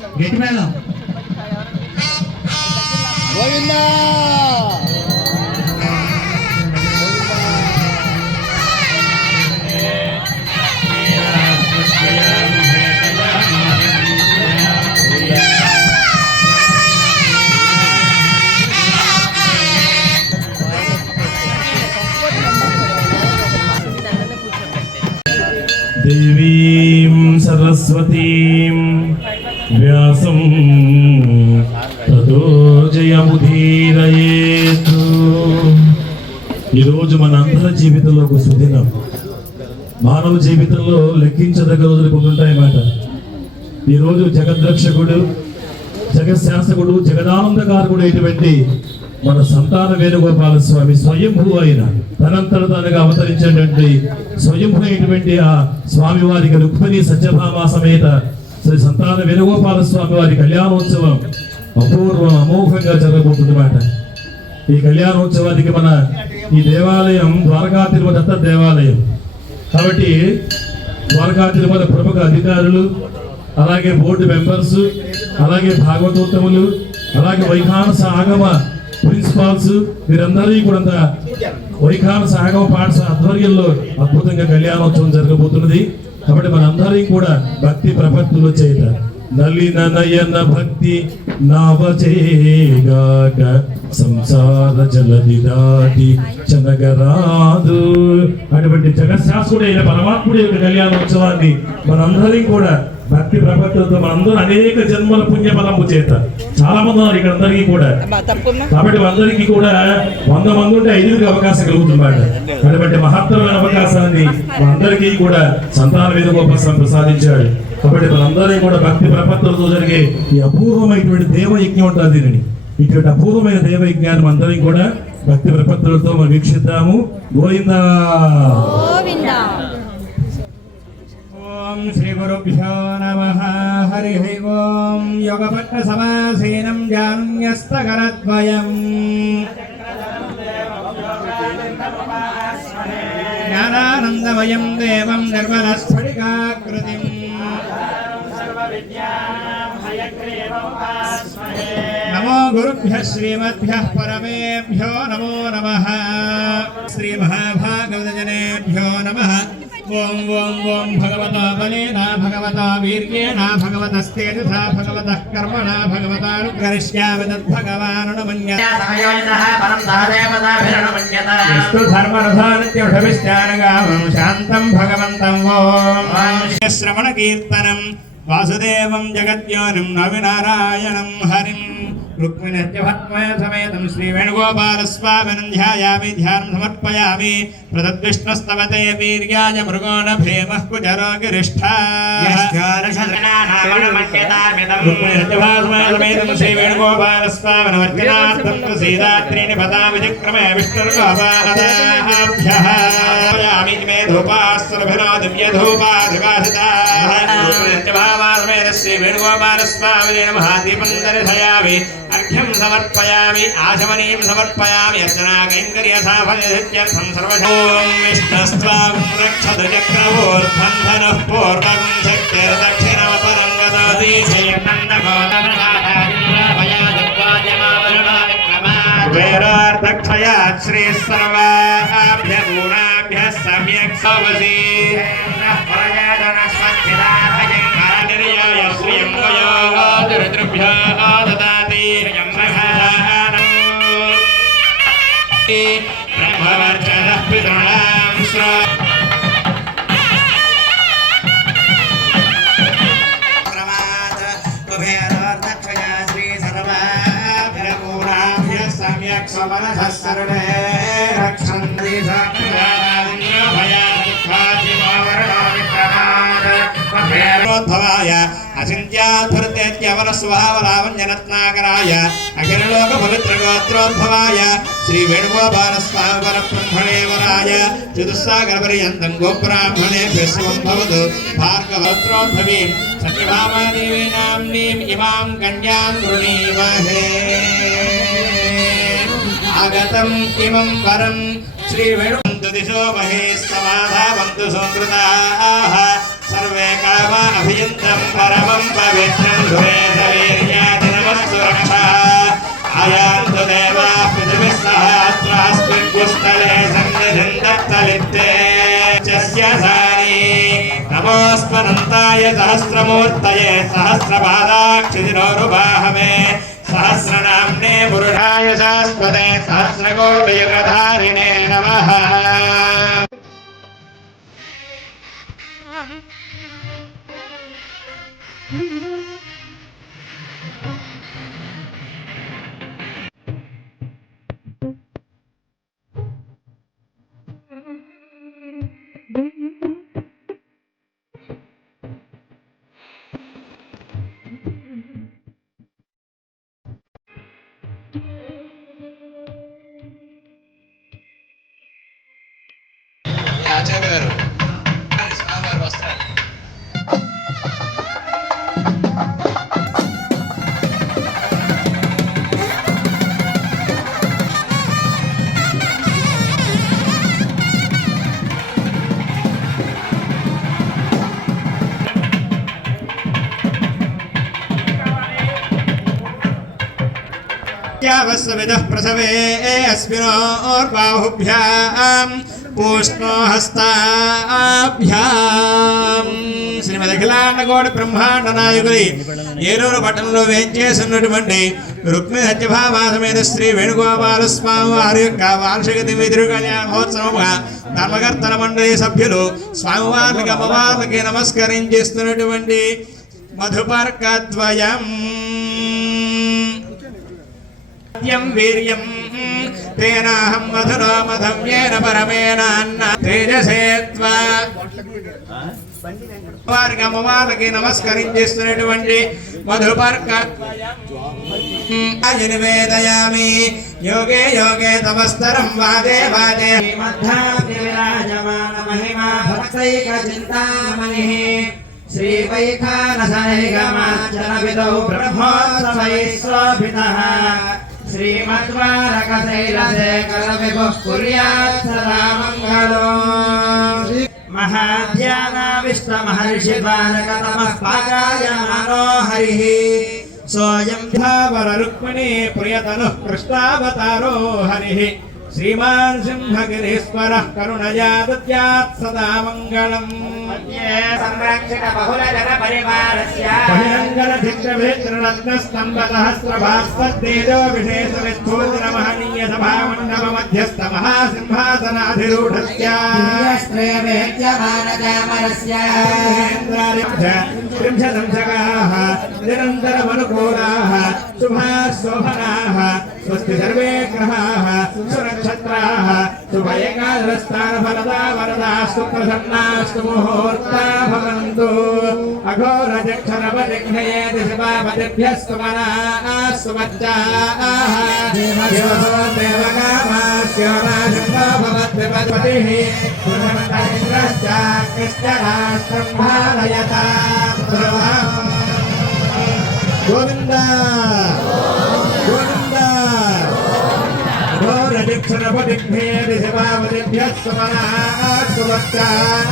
గట్టి మేళం గోవిందా దేవీం సరస్వతీం వ్యాసం తతో జయముదీరయేత్. ఈరోజు మన అందరి జీవితంలో ఒక సుదినం. మానవ జీవితంలో లెక్కించదగ్గ రోజులు కొన్ని ఉంటాయన్నమాట. ఈరోజు జగద్రక్షకుడు, జగశాసకుడు, జగదానందకారకుడు అయినటువంటి మన సంతాన వేణుగోపాల స్వామి స్వయంభూ అయిన తనంతట తానుగా అవతరించినటువంటి స్వయంభూ అయినటువంటి ఆ స్వామి వారికి రుక్మిణి సత్యభామ సమేత శ్రీ సంతాన వేణుగోపాల స్వామి వారి కళ్యాణోత్సవం అపూర్వం అమోఘంగా జరగబోతుందన్నమాట. ఈ కళ్యాణోత్సవానికి మన ఈ దేవాలయం ద్వారకా తిరుమల దత్త దేవాలయం కాబట్టి ద్వారకా తిరుమల ప్రముఖ అధికారులు, అలాగే బోర్డు మెంబర్స్, అలాగే భాగవతోత్తములు, అలాగే వైఖానస ఆగమ ప్రిన్సిపాల్స్, వీరందరూ కూడా వైఖానస ఆగమ పాఠశాల ఆధ్వర్యంలో అద్భుతంగా కళ్యాణోత్సవం జరగబోతున్నది. కాబట్టి మనందరం కూడా భక్తి ప్రపత్తుల చేత నలిన నయన భక్తి నావచేగాక సంసార జలది దాటి చనగరాదు. అటువంటి జగశాస్త్రుడైన పరమాత్ముడి యొక్క కళ్యాణోత్సవాన్ని మనందరం కూడా భక్తి ప్రపత్తులతో మనందరూ అనేక జన్మల పుణ్య బలము చేత చాలా మంది ఉన్నారు ఇక్కడ అందరికీ కూడా. కాబట్టి అందరికీ కూడా 100 మంది ఉంటే 5కి అవకాశం కలుగుతుందన్నమాట. అటువంటి మహత్తరమైన అవకాశాన్ని మనందరికీ కూడా సంతాన వేణుగోపాల ప్రసాదించాడు. కాబట్టి మనందరికీ కూడా భక్తి ప్రపత్తులతో జరిగే ఈ అపూర్వమైనటువంటి దేవయజ్ఞం ఉంటుంది. దీనిని ఇటువంటి అపూర్వమైన దేవయజ్ఞాన్ని అందరం కూడా భక్తి ప్రపత్తులతో మనం వీక్షిద్దాము. గోవిందా గోవిందా. ఓం శ్రీ గురుభ్యో నమః. హరి ఓం. యోగపట్ట సమాసీనం జాన్యస్తకరద్వయం జ్ఞానానందమయం దేవం నిర్మలస్ఫటికాకృతిం నమో గురుభ్యః శ్రీమద్భ్యః పరమేభ్యో నమో నమః. శ్రీ మహాభాగవతజనేభ్యో నమః. ఓం ఓం ఓం భగవతా బలేన భగవతా వీర్యేణ భగవతస్తేజసా భగవతః కర్మణా భగవతానుగ్రహిష్యామి తద్భగవానుమన్యస్తు ధర్మరథానిత్యుషవిష్టానగామం శాంతం భగవంతం. ఓం శ్రవణ కీర్తనం వాసుదేవం జగద్యోనిం నవినారాయణం హరిం రుక్మిణ్యభట్మయ సమేతం శ్రీ వేణుగోపాల స్వామినం ధ్యాయామి ధ్యానం సమర్పయామి. ప్రతద్విష్ణుస్తవతే వీర్యాయ మృగోణ భేమః కుజరో గిరిష్ఠాః శ్రీ వేణుగోపాల స్వామినం అర్చనార్థం సీదాత్రీని పదామి చక్రమే విష్ణుర్గోపాలదాభ్యః మే ధూపాస్సురభినో దివ్యధూపాధికాసితాః శ్రీ వేణుగోపాల స్వామినే నమః. దీపం దర్శయామి, అర్ఘ్యం సమర్పయామి, ఆచమనీయం సమర్పయామి. అర్చనా కైంకర్య సాఫల్యసిద్ధ్యర్థం సర్వశో. ఓం విష్ణుస్త్వాం రక్షతు చక్రవోర్ధంధనః పూర్వం శక్తిర్దక్షిణమపరం గతోతి కుబేరార్ధక్షయా శ్రీ సర్వాభ్య గుణాభ్యః సమ్యక్ సవసి శ్రియం వయోరుద్రుభ్యః దదాతి బ్రహ్మవర్చనః పితॄణాం కుబేరార్ధక్షయా శ్రీ సర్వాభ్య గుణాభ్యః సమ్యక్ సమనః సర్వే రక్షంతి భవాయ అచింత్యాధురతేత్యవరస్వభావలావణ్యరత్నాకరాయ అఖిలలోక పవిత్రగోత్రోద్భవాయ శ్రీ వేణుగోపాల స్వామి పరబ్రహ్మణేవరాయ చతుస్సాగరపర్యంతం గోబ్రాహ్మణేభ్యః శుభం భవతు. భార్గవోత్రోద్భవీం సత్యభామాదేవీనామ్నీం ఇమాం కన్యాం గృణీమహే. ఆగతం ఇమం వరం శ్రీ వేణు దిశో మహే సమాధావంతు సంకృతాః सर्वे कामा अभियन्तं परमं पवित्रं सुरेशवीर्यादि नमस्तु रक्षा आयान्तु देवाः पृथिवीः सहस्रास्मिन् पुस्तले सन्निधिं दत्तलिप्ते चस्य सानि नमोऽस्मदन्ताय सहस्रमूर्तये सहस्रपादाक्षितिरोरुबाहवे सहस्रनाम्ने पुरुषाय शाश्वते सहस्रकोटियुगधारिणे नमः ఆచార్య స్వామివారు వస్తారు. यावस्विदः प्रसवे अस्मिनोर्बाहुभ्यां पूष्णो हस्ताभ्यां శ్రీమదఖిలాండకోటి బ్రహ్మాండ నాయకుడి ఏలూరు పట్టణంలో వేంచేస్తున్నటువంటి రుక్మిణి సత్యభామాసమేత శ్రీ వేణుగోపాల స్వామి వారి యొక్క వార్షిక దివ్య కళ్యాణ మహోత్సవముగా ధర్మకర్తల మండలి సభ్యులు స్వామివార్లకి అమ్మవార్లకి నమస్కరించేస్తున్నటువంటి మధుపర్కద్వయం वीर्यं तेनाहं मधुरो मधव्येन परमेण अन्न तेजसे त्वा వారికి అమ్మవారికి నమస్కరించేస్తున్నటువంటి మధుపర్కద్వయం నివేదయామి యోగే యోగే తమస్తరం వాదే వాదే విరాజమాన మహిమా భక్తైక చింతామణిః శ్రీ వైఖానసైగమాచన విదౌ బ్రహ్మోత్సవైః శోభితః श्रीमद्वारकशैलशेखर विभुः कुर्यात् सदा मङ्गलम् महाध्यानाविष्टमहर्षिद्वारकतमः पाकायमानो हरिः सोऽयं धावर रुक्मिणी प्रियतनुः कृष्णावतारो हरिः श्रीमान् सिंहगिरीश्वरः करुणया दद्यात् सदा मङ्गलम् संरक्षित बहुल जन परिवारस्य बहिरंगन धिक्षभेत्ररत्नस्तंभसहस्रभास्वद्देजो विशेष विच्छोदन महनीय सभामण्डप मध्यस्थ महासिंहासनाधिरूढस्य श्रेयवेद्यमानजामरस्य त्रिंशदंशकाः निरन्तरमनुकूलाः शुभाः शोभनाः स्वस्ति सर्वे ग्रहाः सुनक्षत्राः शुभ एकादशस्थानफलदा वरदास्तु प्रसन्नास्तु मुहूर्ता भवन्तु अघोरजक्षरपदिघ्नयेति शिवापतिभ्यस्तु मनास्तु मज्जाः देवकामास्यो नाशो भवद्विपतिः पुनर्मन्त्रश्च राष्ट्रं भालयता गोविन्द गोविन्द घोरजक्षरपदिघ्नयेति शिवापतिभ्यस्तु मनास्तु मज्जाः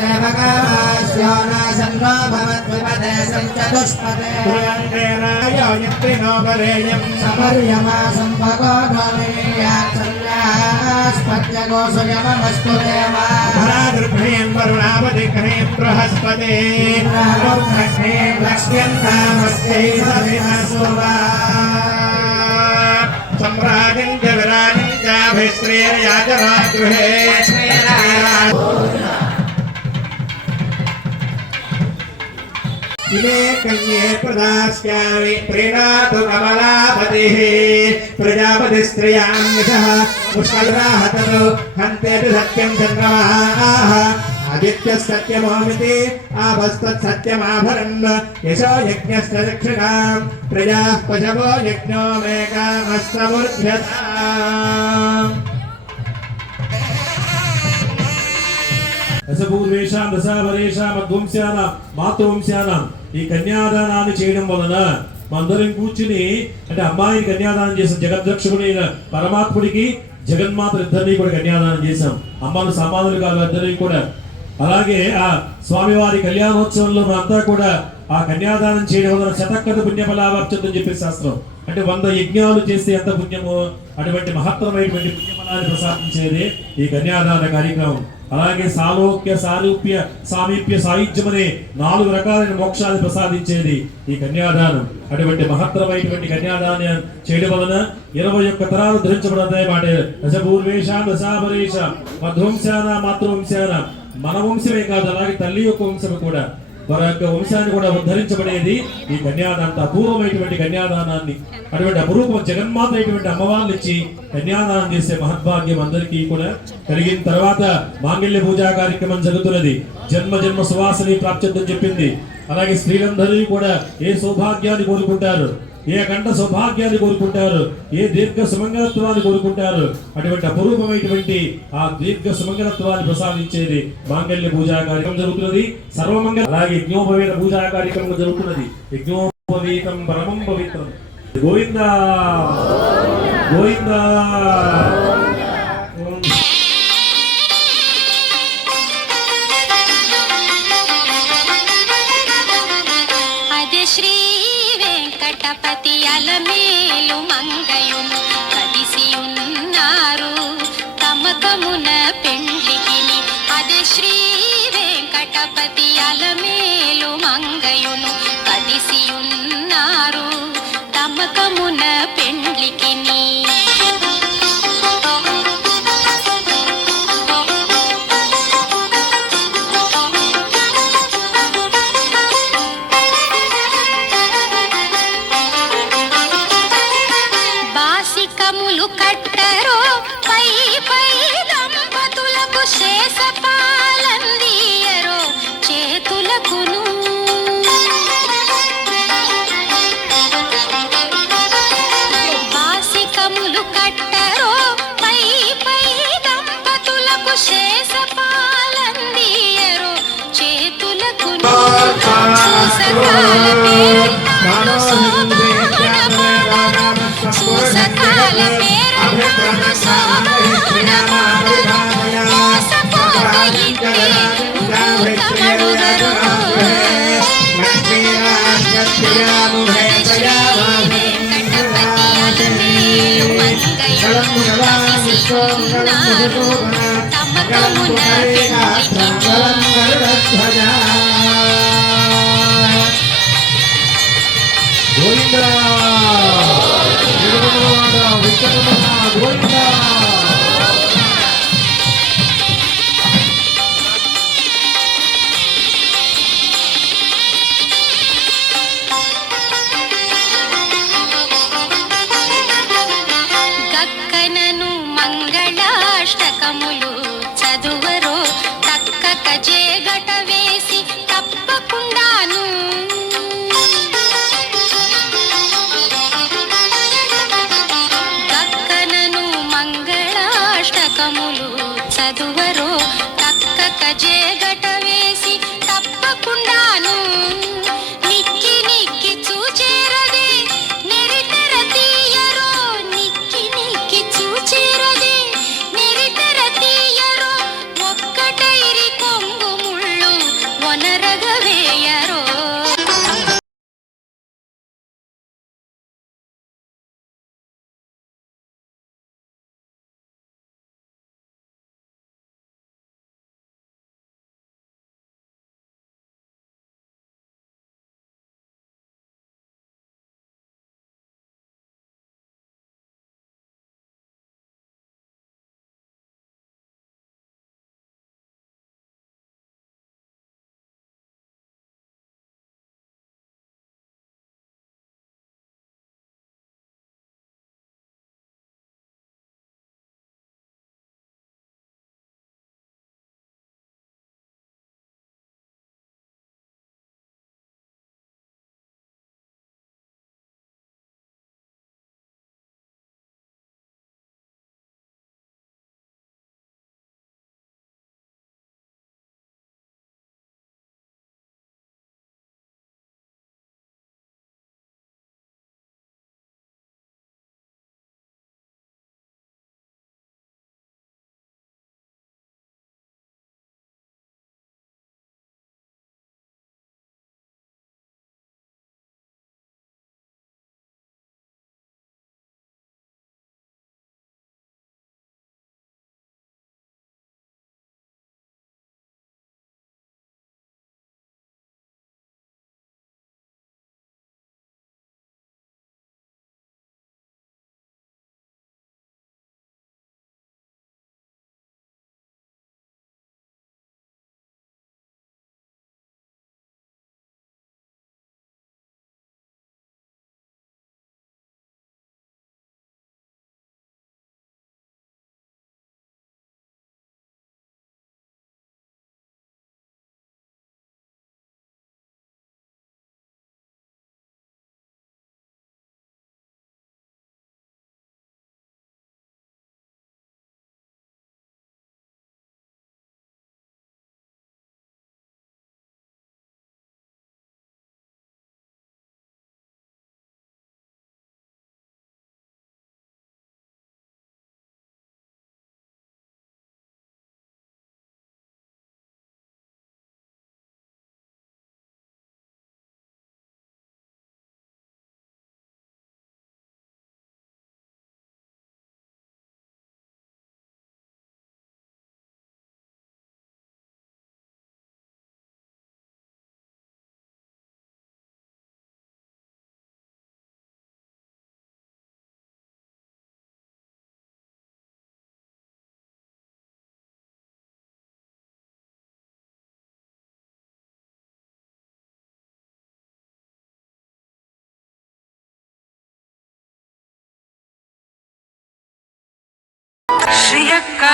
देवकामास्यो नाशो भवद्विपते सञ्चतुष्पदे नो समर्यमा सम्भगो ध्वनियात्सन्यास्पत्यगोषु यममस्तु देवा धरादृघ्नीं वरुणावदिघ्नीं बृहस्पते रुद्रघ्नीं लक्ष्म्यन्तामस्यै सविनसुवा सम्राजं च विराजं चाभिश्रेर्याजरागृहे इमे कन्ये प्रदास्यामि प्रीणातु कमलापतिः प्रजापतिस्त्रियां यशः पुष्कलराः ततो हन्तेति सत्यं चन्द्रमाः आदित्यसत्यमोमिति आपस्तत्सत्यमाभरन् यशो यज्ञस्य दक्षिणां प्रजाः पशवो यज्ञो मे कामस्त्रमुर्ध्यताम् దశపూర్వేషాం దశావరేషాం మధ్వంశానాం మాతృవంశానాం ఈ కన్యాదానాన్ని చేయడం వలన మనందరం కూర్చుని అంటే అమ్మాయిని కన్యాదానం చేసాం. జగద్రక్షకుడైన పరమాత్ముడికి జగన్మాత ఇద్దరిని కూడా కన్యాదానం చేశాం. అమ్మాను సమానులు కాదు, ఇద్దరిని కూడా అలాగే ఆ స్వామివారి కళ్యాణోత్సవంలో మనంతా కూడా ఆ కన్యాదానం చేయడం వలన శతక్కత పుణ్యఫలావర్చదని చెప్పే శాస్త్రం. అంటే 100 యజ్ఞాలు చేస్తే ఎంత పుణ్యమో అటువంటి మహత్తరమైనటువంటి పుణ్యఫలాన్ని ప్రసాదించేది ఈ కన్యాదాన కార్యక్రమం. అలాగే సాలోక్య సారూప్య సామీప్య సాయుధ్యం అనే 4 రకాలైన మోక్షాన్ని ప్రసాదించేది ఈ కన్యాదానం. అటువంటి మహత్తరమైనటువంటి కన్యాదానం చేయడం వలన 21 తరాలు ధరించబడతాయి మాట. దశపూర్వేష దశాపరేష మధ్వంశాన మాతృవంశాన, మన వంశమే కాదు అలాగే తల్లి యొక్క వంశము కూడా, వారి యొక్క వంశాన్ని కూడా ఉద్ధరించబడేది ఈ కన్యాదానం. అపూర్వమైనటువంటి కన్యాదానాన్ని, అటువంటి అపురూపం జగన్మాత అయినటువంటి అమ్మవారిని ఇచ్చి కన్యాదానం చేసే మహద్భాగ్యం అందరికీ కూడా కలిగిన తర్వాత మాంగళ్య పూజా కార్యక్రమం జరుగుతున్నది. జన్మ జన్మ సువాసని ప్రాప్త్యని చెప్పింది. అలాగే స్త్రీలందరూ కూడా ఏ సౌభాగ్యాన్ని కోరుకుంటారు, ఏ అఖండ సౌభాగ్యాన్ని కోరుకుంటారు, ఏ దీర్ఘ సుమంగళత్వాన్ని కోరుకుంటారు, అటువంటి అపురూపమైనటువంటి ఆ దీర్ఘ సుమంగళత్వాన్ని ప్రసాదించేది మాంగళ్య పూజా కార్యక్రమం జరుగుతున్నది. సర్వమంగళ. అలాగే యజ్ఞోపవేత పూజా కార్యక్రమం జరుగుతున్నది. యజ్ఞోపవీతం పరమం పవిత్రం. గోవిందా గోవిందా. శ్రీ వెంకటపతి అలమేలు మంగయును కలిసి ఉన్నారు తమకమున పెండ్లికిని. అదే శ్రీ వెంకటపతి అలమేలు మంగయును కలిసి ఉన్నారు తమకమున పెండ్లికిని. బాసికములు కట్టరో పై పై దంపతులకు శేషపాలందియరో చేతులకును. బాసికములు కట్టరో పై పై దంపతులకు శేషపాలందియరో చేతులకును. సకాల పేరున్నాడు సకాల పేరున్నాడు సోమనమాడు మోసపోక ఇట్టే ముహూర్తమడుగరు. శ్రీ వెంకటపతి అలమేలు మంగయును కలిసి ఉన్నారు తమకమున పెండ్లికిని. గోవిందా గోవిందా. గక్కనను మంగళాష్టకములు చదువరో తక్కక జేగట వేసి తప్పకుండాను. గక్కనను మంగళాష్టకములు చదువరో తక్కక జేగట వేసి తప్పకుండాను. నిక్కి నిక్కి చూచేరదే నెరితెర తీయరో, నిక్కి నిక్కి చూచేరదే నెరితెర తీయరో, ఒక్కటైరి కొంగు ముళ్ళు ఒనరగవేయరో.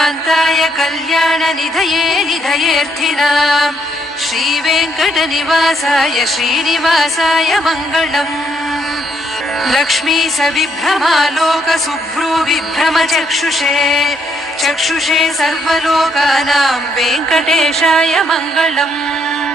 कान्ताय कल्याणनिधये निधयेऽर्थिनाम् श्रीवेङ्कटनिवासाय श्रीनिवासाय मङ्गलम् लक्ष्मी सविभ्रमालोकसुभ्रू विभ्रमचक्षुषे चक्षुषे सर्वलोकानां वेङ्कटेशाय मङ्गलम्